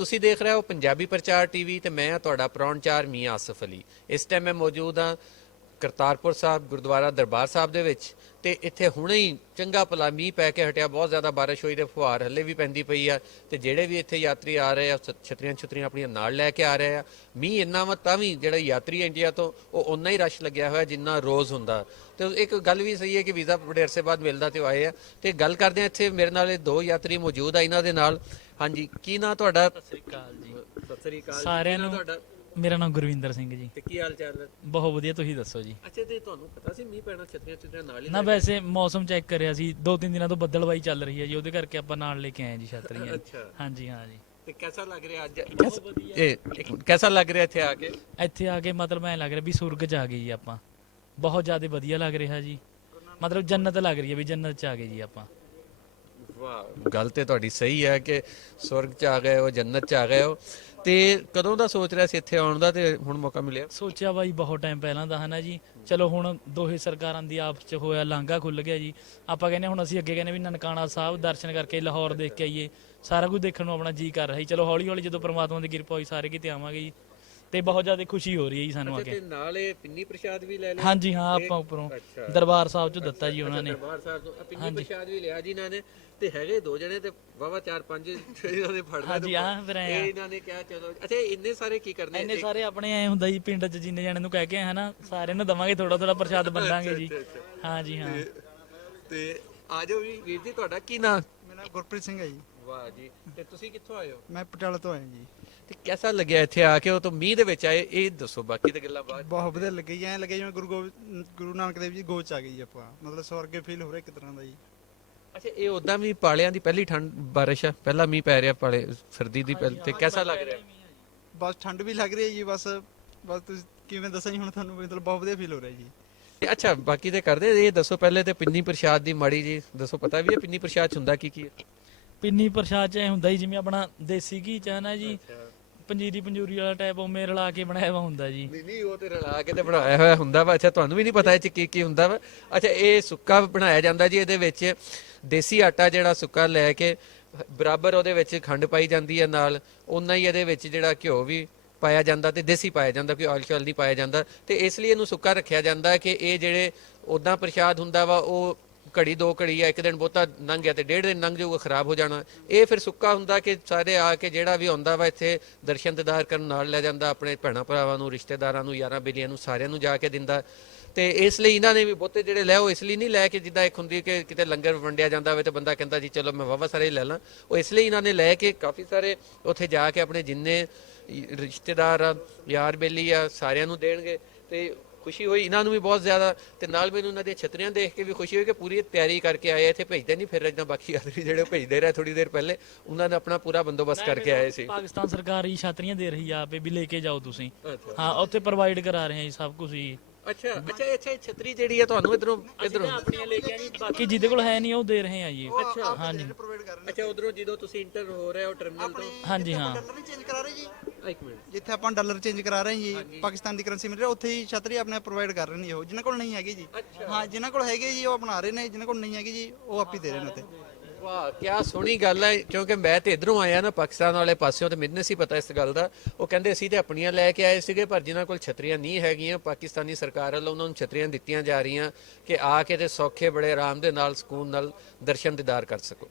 ਤੁਸੀਂ ਦੇਖ ਰਹੇ ਹੋ ਪੰਜਾਬੀ ਪ੍ਰਚਾਰ ਟੀਵੀ ਤੇ ਮੈਂ ਤੁਹਾਡਾ ਪ੍ਰਾਹੁਣਚਾਰ ਮੀਆਂ ਆਸਫ ਅਲੀ। ਇਸ ਟਾਈਮ ਮੈਂ ਮੌਜੂਦ ਹਾਂ ਕਰਤਾਰਪੁਰ ਸਾਹਿਬ ਗੁਰਦੁਆਰਾ ਦਰਬਾਰ ਸਾਹਿਬ ਦੇ ਵਿੱਚ ਤੇ ਇੱਥੇ ਹੁਣੇ ਹੀ ਚੰਗਾ ਭਲਾ ਮੀਂਹ ਪੈ ਕੇ ਹਟਿਆ। ਬਹੁਤ ਜ਼ਿਆਦਾ ਬਾਰਿਸ਼ ਹੋਈ ਤੇ ਫੁਹਾਰ ਹੱਲੇ ਵੀ ਪੈਂਦੀ ਪਈ ਆ ਤੇ ਜਿਹੜੇ ਵੀ ਇੱਥੇ ਯਾਤਰੀ ਆ ਰਹੇ ਆ ਛਤਰੀਆਂ ਆਪਣੀਆਂ ਨਾਲ ਲੈ ਕੇ ਆ ਰਹੇ ਆ। ਮੀਂਹ ਇੰਨਾ ਵਾ ਤਾਂ ਵੀ ਜਿਹੜਾ ਯਾਤਰੀ ਇੰਡੀਆ ਤੋਂ ਉਹ ਓਨਾ ਹੀ ਰਸ਼ ਲੱਗਿਆ ਹੋਇਆ ਜਿੰਨਾ ਰੋਜ਼ ਹੁੰਦਾ। ਤੇ ਇੱਕ ਗੱਲ ਵੀ ਸਹੀ ਹੈ ਕਿ ਵੀਜ਼ਾ ਬੜੇ ਅਰਸੇ ਬਾਅਦ ਮਿਲਦਾ ਤੇ ਉਹ ਆਏ ਆ। ਤੇ ਗੱਲ ਕਰਦੇ ਆ, ਇੱਥੇ ਮੇਰੇ ਨਾਲ ਇਹ ਦੋ ਯਾਤਰੀ ਮੌਜੂਦ ਆ ਇਹਨਾਂ ਦੇ ਨਾਲ। ਹਾਂਜੀ, ਕੀ ਨਾਂ ਤੁਹਾਡਾ? ਸਤਿ ਸ੍ਰੀ ਅਕਾਲ ਜੀ। ਸਤਿ ਸ੍ਰੀ ਅਕਾਲ ਸਾਰਿਆਂ ਨੂੰ। ਤੁਹਾਡਾ? ਮੇਰਾ ਨਾਮ ਗੁਰਵਿੰਦਰ ਸਿੰਘ ਜੀ। ਤੇ ਕੀ ਹਾਲ ਚਾਲ ਹੈ? ਬਹੁਤ ਵਧੀਆ, ਤੁਸੀਂ ਦੱਸੋ ਜੀ। ਅੱਛਾ, ਤੇ ਤੁਹਾਨੂੰ ਪਤਾ ਸੀ ਮੀਂਹ ਪੈਣਾ? ਛਤਰੀਆਂ ਨਾਲ ਹੀ ਨਾ ਵੈਸੇ ਮੌਸਮ ਚੈੱਕ ਕਰਿਆ ਸੀ, 2-3 ਦਿਨਾਂ ਤੋਂ ਬੱਦਲਬਾਈ ਚੱਲ ਰਹੀ ਹੈ ਜੀ, ਉਹਦੇ ਕਰਕੇ ਆਪਾਂ ਨਾਲ ਲੈ ਕੇ ਆਏ ਜੀ ਛਤਰੀਆਂ। ਅੱਛਾ, ਹਾਂਜੀ ਹਾਂ ਜੀ। ਤੇ ਕਿਹਦਾ ਲੱਗ ਰਿਹਾ ਅੱਜ? ਕਿਹਦਾ ਲੱਗ ਰਿਹਾ ਇੱਥੇ ਆ ਕੇ? ਇੱਥੇ ਆ ਕੇ ਮਤਲਬ ਐਂ ਲੱਗ ਰਿਹਾ ਵੀ ਸੁਰਗ 'ਚ ਆ ਗਏ ਜੀ ਆਪਾਂ। ਬਹੁਤ ਜ਼ਿਆਦਾ ਵਧੀਆ ਲੱਗ ਰਿਹਾ ਜੀ, ਮਤਲਬ ਜੰਨਤ ਲੱਗ ਰਹੀ ਹੈ ਵੀ ਜੰਨਤ 'ਚ ਆ ਗਏ ਜੀ ਆਪਾਂ। ਵਾਹ, ਗੱਲ ਤੇ ਤੁਹਾਡੀ ਸਹੀ ਹੈ ਕਿ ਸਵਰਗ 'ਚ ਆ ਗਏ ਹੋ, ਜੰਨਤ 'ਚ ਆ ਗਏ ਹੋ। ਤੇ ਕਦੋਂ ਦਾ ਸੋਚ ਰਿਹਾ ਸੀ ਇੱਥੇ ਆਉਣ ਦਾ ਤੇ ਹੁਣ ਮੌਕਾ ਮਿਲਿਆ? ਸੋਚਿਆ ਬਾਈ ਬਹੁਤ ਟਾਈਮ ਪਹਿਲਾਂ ਦਾ, ਹਨਾ ਜੀ। ਚਲੋ ਹੁਣ ਦੋਹੇ ਸਰਕਾਰਾਂ ਦੀ ਆਪਸ 'ਚ ਹੋਇਆ, ਲਾਂਘਾ ਖੁੱਲ ਗਿਆ ਜੀ। ਆਪਾਂ ਕਹਿੰਦੇ ਹੁਣ ਅਸੀਂ ਅੱਗੇ ਕਹਿੰਦੇ ਵੀ ਨਨਕਾਣਾ ਸਾਹਿਬ ਦਰਸ਼ਨ ਕਰਕੇ ਲਾਹੌਰ ਦੇਖ ਕੇ ਆਈਏ। ਸਾਰਾ ਕੁਝ ਦੇਖਣ ਨੂੰ ਆਪਣਾ ਜੀ ਕਰ ਰਿਹਾ ਜੀ। ਚਲੋ ਹੌਲੀ ਹੌਲੀ ਜਦੋਂ ਪ੍ਰਮਾਤਮਾ ਦੀ ਕਿਰਪਾ ਹੋਈ ਸਾਰੇ ਕਿਤੇ ਆਵਾਂਗੇ ਜੀ। ਤੇ ਬਹੁਤ ਜ਼ਿਆਦਾ ਖੁਸ਼ੀ ਹੋ ਰਹੀ ਹੈ ਜੀ ਸਾਨੂੰ ਆ ਕੇ। ਤੇ ਨਾਲ ਇਹ ਪਿੰਨੀ ਪ੍ਰਸ਼ਾਦ ਵੀ ਲੈ ਲਿਆ? ਹਾਂਜੀ ਹਾਂ, ਆਪਾਂ ਉੱਪਰੋਂ ਦਰਬਾਰ ਸਾਹਿਬ 'ਚ ਦਿੱਤਾ ਜੀ ਉਹਨਾਂ ਨੇ। ਦਰਬਾਰ ਸਾਹਿਬ ਤੋਂ ਪਿੰਨੀ ਪ੍ਰਸ਼ਾਦ ਵੀ ਲਿਆ ਜੀ ਇਹਨਾਂ ਨੇ। ਤੇ ਹੈਗੇ ਦੋ ਜਣੇ ਤੇ ਵਾਵਾ 4-5 ਇਹਨਾਂ ਨੇ ਫੜਨਾ। ਹਾਂਜੀ ਹਾਂ, ਫਿਰ ਐਂ ਇਹਨਾਂ ਨੇ ਕਿਹਾ ਚਲੋ। ਅੱਛਾ, ਇੰਨੇ ਸਾਰੇ ਕੀ ਕਰਨੇ? ਇੰਨੇ ਸਾਰੇ ਆਪਣੇ ਐ ਹੁੰਦਾ ਜੀ, ਪਿੰਡ 'ਚ ਜਿੰਨੇ ਜਣੇ ਨੂੰ ਕਹਿ ਕੇ ਹਨਾ ਸਾਰਿਆਂ ਨੂੰ ਦਵਾਂਗੇ, ਥੋੜਾ ਥੋੜਾ ਪ੍ਰਸ਼ਾਦ ਵੰਡਾਂਗੇ ਜੀ। ਹਾਂਜੀ ਹਾਂ। ਤੇ ਆ ਜਾਓ ਵੀ ਵੀਰ ਜੀ, ਤੁਹਾਡਾ ਕੀ ਨਾਂ? ਮੇਰਾ ਗੁਰਪ੍ਰੀਤ ਸਿੰਘ ਹੈ ਜੀ। ਵਾਹ ਜੀ, ਤੇ ਤੁਸੀਂ ਕਿੱਥੋਂ ਆਏ ਹੋ? ਮੈਂ ਪਟਿਆਲਾ ਤੋਂ ਆਇਆ ਜੀ। ਤੇ ਕਿਹਦਾ ਲੱਗਿਆ ਇੱਥੇ ਆ ਕੇ? ਉਹ ਤਾਂ ਮੀਂਹ ਦੇ ਵਿੱਚ ਆਏ, ਇਹ ਦੱਸੋ, ਬਾਕੀ ਤਾਂ ਗੱਲਾਂ ਬਾਅਦ। ਬਹੁਤ ਵਧੀਆ ਲੱਗੀ ਜੀ, ਐਂ ਲੱਗਿਆ ਜਿਵੇਂ ਗੁਰੂ ਨਾਨਕ ਦੇਵ ਜੀ ਗੋਚ ਆ ਗਈ ਜੀ ਆਪਾਂ, ਮਤਲਬ ਸਵਰਗੇ ਫੀਲ ਹੋ ਰਿਹਾ ਇੱਕ ਤਰ੍ਹਾਂ ਦਾ ਜੀ। ਅੱਛਾ, ਇਹ ਉਦਾਂ ਵੀ ਪਾਲਿਆਂ ਦੀ ਪਹਿਲੀ ਠੰਡ ਬਾਰਿਸ਼ ਆ, ਪਹਿਲਾ ਮੀਂਹ ਪੈ ਰਿਹਾ ਪਾਲੇ ਸਰਦੀ ਦੀ ਪਹਿਲ ਤੇ ਕਿਹਦਾ ਲੱਗ ਰਿਹਾ? ਬਸ ਠੰਡ ਵੀ ਲੱਗ ਰਹੀ ਹੈ ਜੀ। ਬਸ ਤੁਸੀਂ ਕਿਵੇਂ ਦੱਸਾਂ ਜੀ ਹੁਣ ਤੁਹਾਨੂੰ, ਮਤਲਬ ਬਹੁਤ ਵਧੀਆ ਫੀਲ ਹੋ ਰਿਹਾ ਜੀ। ਅੱਛਾ, ਬਾਕੀ ਤੇ ਕਰਦੇ ਇਹ ਦੱਸੋ ਪਹਿਲੇ ਤੇ ਪਿੰਨੀ ਪ੍ਰਸ਼ਾਦ ਦੀ ਮਾੜੀ ਜੀ ਦੱਸੋ, ਪਤਾ ਵੀ ਹੈ ਪਿੰਨੀ ਪ੍ਰਸ਼ਾਦ 'ਚ ਹੁੰਦਾ ਕੀ ਕੀ ਹੈ? ਪਿੰਨੀ ਪ੍ਰਸ਼ਾਦ 'ਚ ਐ ਹੁੰਦਾ ਜੀ ਜਿਵੇਂ ਆਪਣਾ ਦੇਸੀ ਘੀ 'ਚ ਹੈ ਨਾ ਜੀ, ਪੰਜੀਰੀ ਪੰਜੂਰੀ ਵਾਲਾ ਟਾਈਪ ਉਵੇਂ ਰਲਾ ਕੇ ਬਣਾਇਆ ਵਾ ਹੁੰਦਾ ਜੀ। ਨਹੀਂ, ਉਹ ਤੇ ਰਲਾ ਕੇ ਤੇ ਬਣਾਇਆ ਹੋਇਆ ਹੁੰਦਾ ਵਾ। ਅੱਛਾ, ਤੁਹਾਨੂੰ ਵੀ ਨਹੀਂ ਪਤਾ ਇਹ 'ਚ ਕੀ ਕੀ ਹੁੰਦਾ ਵਾ? ਅੱਛਾ, ਇਹ ਸੁੱਕਾ ਬਣਾਇਆ ਜਾਂਦਾ ਜੀ। ਇਹਦੇ ਵਿੱਚ ਦੇਸੀ ਆਟਾ ਜਿਹੜਾ ਸੁੱਕਾ ਲੈ ਕੇ ਬਰਾਬਰ ਉਹਦੇ ਵਿੱਚ ਖੰਡ ਪਾਈ ਜਾਂਦੀ ਹੈ, ਨਾਲ ਓਨਾ ਹੀ ਇਹਦੇ ਵਿੱਚ ਜਿਹੜਾ ਘਿਓ ਵੀ ਪਾਇਆ ਜਾਂਦਾ ਤੇ ਦੇਸੀ ਪਾਇਆ ਜਾਂਦਾ, ਕੋਈ ਆਇਲ ਸ਼ਾਇਲ ਨਹੀਂ ਪਾਇਆ ਜਾਂਦਾ। ਤੇ ਇਸ ਲਈ ਇਹਨੂੰ ਸੁੱਕਾ ਰੱਖਿਆ ਜਾਂਦਾ ਕਿ ਇਹ ਜਿਹੜੇ ਉੱਦਾਂ ਪ੍ਰਸ਼ਾਦ ਹੁੰਦਾ ਵਾ ਉਹ ਘੜੀ ਦੋ ਘੜੀ ਆ, ਇੱਕ ਦਿਨ ਬਹੁਤਾ ਲੰਘ ਗਿਆ ਤੇ ਡੇਢ ਦਿਨ ਲੰਘ ਜਾਊਗਾ, ਖਰਾਬ ਹੋ ਜਾਣਾ। ਇਹ ਫਿਰ ਸੁੱਕਾ ਹੁੰਦਾ ਕਿ ਸਾਰੇ ਆ ਕੇ ਜਿਹੜਾ ਵੀ ਆਉਂਦਾ ਵਾ ਇੱਥੇ ਦਰਸ਼ਨ ਦੀਦਾਰ ਕਰਨ ਨਾਲ ਲੈ ਜਾਂਦਾ, ਆਪਣੇ ਭੈਣਾਂ ਭਰਾਵਾਂ ਨੂੰ, ਰਿਸ਼ਤੇਦਾਰਾਂ ਨੂੰ, ਯਾਰਾਂ ਬੇਲੀਆਂ ਨੂੰ, ਸਾਰਿਆਂ ਨੂੰ ਜਾ ਕੇ ਦਿੰਦਾ। ਤੇ ਇਸ ਲਈ ਇਹਨਾਂ ਨੇ ਵੀ ਬਹੁਤੇ ਜਿਹੜੇ ਲੈ, ਉਹ ਇਸ ਲਈ ਨਹੀਂ ਲੈ ਕੇ ਜਿੱਦਾਂ ਇੱਕ ਹੁੰਦੀ ਕਿ ਕਿਤੇ ਲੰਗਰ ਵੰਡਿਆ ਜਾਂਦਾ ਹੋਵੇ ਤੇ ਬੰਦਾ ਕਹਿੰਦਾ ਜੀ ਚਲੋ ਮੈਂ ਵਾਵਾ ਸਾਰੇ ਲੈ ਲਾਂ। ਉਹ ਇਸ ਲਈ ਇਹਨਾਂ ਨੇ ਲੈ ਕੇ ਕਾਫੀ ਸਾਰੇ ਉੱਥੇ ਜਾ ਕੇ ਆਪਣੇ ਜਿੰਨੇ ਰਿਸ਼ਤੇਦਾਰ ਆ, ਯਾਰ ਬੇਲੀ ਆ, ਸਾਰਿਆਂ ਨੂੰ ਦੇਣਗੇ। ਤੇ ਖੁਸ਼ੀ ਹੋਈ ਇਹਨਾਂ ਨੂੰ ਵੀ ਬਹੁਤ ਜ਼ਿਆਦਾ। ਤੇ ਨਾਲ ਮੈਨੂੰ ਇਹਨਾਂ ਦੀਆਂ ਛਤਰੀਆਂ ਦੇਖ ਕੇ ਵੀ ਖੁਸ਼ੀ ਹੋਈ ਕਿ ਪੂਰੀ ਤਿਆਰੀ ਕਰਕੇ ਆਏ। ਇੱਥੇ ਭੇਜਦੇ ਨਹੀਂ ਫਿਰ ਇਦਾਂ ਬਾਕੀ ਯਾਤਰੀ ਜਿਹੜੇ ਭੇਜਦੇ ਰਹੇ ਥੋੜੀ ਦੇਰ ਪਹਿਲੇ, ਉਹਨਾਂ ਨੇ ਆਪਣਾ ਪੂਰਾ ਬੰਦੋਬਸਤ ਕਰਕੇ ਆਏ ਸੀ। ਪਾਕਿਸਤਾਨ ਸਰਕਾਰ ਹੀ ਛਤਰੀਆਂ ਦੇ ਰਹੀ ਆ ਆਪੇ ਵੀ ਲੈ ਕੇ ਜਾਓ ਤੁਸੀਂ। ਹਾਂ, ਉੱਥੇ ਪ੍ਰੋਵਾਈਡ ਕਰਾ ਰਹੇ ਆ ਜੀ ਸਭ ਕੁਝ ਜੀ। ਅੱਛਾ, ਛਤਰੀ ਜਿਹੜੀ ਆ ਤੁਹਾਨੂੰ ਇਧਰੋਂ ਆਪਣੀਆਂ ਲੈ ਕੇ ਆਣੀ, ਬਾਕੀ ਜਿਹਦੇ ਕੋਲ ਹੈ ਨਹੀਂ ਉਹ ਦੇ ਰਹੇ ਆ ਜੀ। ਅੱਛਾ ਹਾਂਜੀ। ਪ੍ਰੋਵਾਈਡ ਕਰ ਰਹੇ ਅੱਛਾ, ਉਧਰੋਂ ਜਦੋਂ ਤੁਸੀਂ ਇੰਟਰ ਹੋ ਰਹੇ ਹੋ ਟਰਮੀਨਲ ਤੋਂ? ਹਾਂਜੀ ਹਾਂ। ਡਾਲਰ ਨਹੀਂ ਚੇਂਜ ਕਰਾ ਰਹੇ ਜੀ, ਇੱਕ ਮਿੰਟ। ਜਿੱਥੇ ਆਪਾਂ ਡਾਲਰ ਚੇਂਜ ਕਰਾ ਰਹੇ ਹਾਂ ਜੀ, ਪਾਕਿਸਤਾਨ ਦੀ ਕਰੰਸੀ ਮਿਲ ਰਹੀ, ਉੱਥੇ ਹੀ ਛਤਰੀ ਆਪਣੇ ਪ੍ਰੋਵਾਈਡ ਕਰ ਰਹੇ ਨੇ ਉਹ, ਜਿਨ੍ਹਾਂ ਕੋਲ ਨਹੀਂ ਹੈਗੀ ਜੀ। ਹਾਂ, ਜਿਨ੍ਹਾਂ ਕੋਲ ਹੈਗੇ ਜੀ ਉਹ ਬਣਾ ਰਹੇ ਨੇ, ਜਿਨ੍ਹਾਂ ਕੋਲ ਨਹੀਂ ਹੈਗੀ ਜੀ ਉਹ ਆਪ ਹੀ ਦੇ ਰਹੇ ਨੇ ਉੱਥੇ। ਵਾਹ, ਕਿਆ ਸੋਹਣੀ ਗੱਲ ਹੈ। ਕਿਉਂਕਿ ਮੈਂ ਤੇ ਇਧਰੋਂ ਆਇਆ ਨਾ ਪਾਕਿਸਤਾਨ ਵਾਲੇ ਪਾਸਿਓਂ, ਤੇ ਮੈਨੂੰ ਨਹੀਂ ਸੀ ਪਤਾ ਇਸ ਗੱਲ ਦਾ। ਉਹ ਕਹਿੰਦੇ ਅਸੀਂ ਤੇ ਆਪਣੀਆਂ ਲੈ ਕੇ ਆਏ ਸੀਗੇ, ਪਰ ਜਿਨ੍ਹਾਂ ਕੋਲ ਛਤਰੀਆਂ ਨਹੀਂ ਹੈਗੀਆਂ ਪਾਕਿਸਤਾਨੀ ਸਰਕਾਰ ਵੱਲੋਂ ਉਹਨਾਂ ਨੂੰ ਛਤਰੀਆਂ ਦਿੱਤੀਆਂ ਜਾ ਰਹੀਆਂ ਕਿ ਆ ਕੇ ਤੇ ਸੌਖੇ ਬੜੇ ਆਰਾਮ ਦੇ ਨਾਲ ਸਕੂਨ ਨਾਲ ਦਰਸ਼ਨ ਦੀਦਾਰ ਕਰ ਸਕੋ।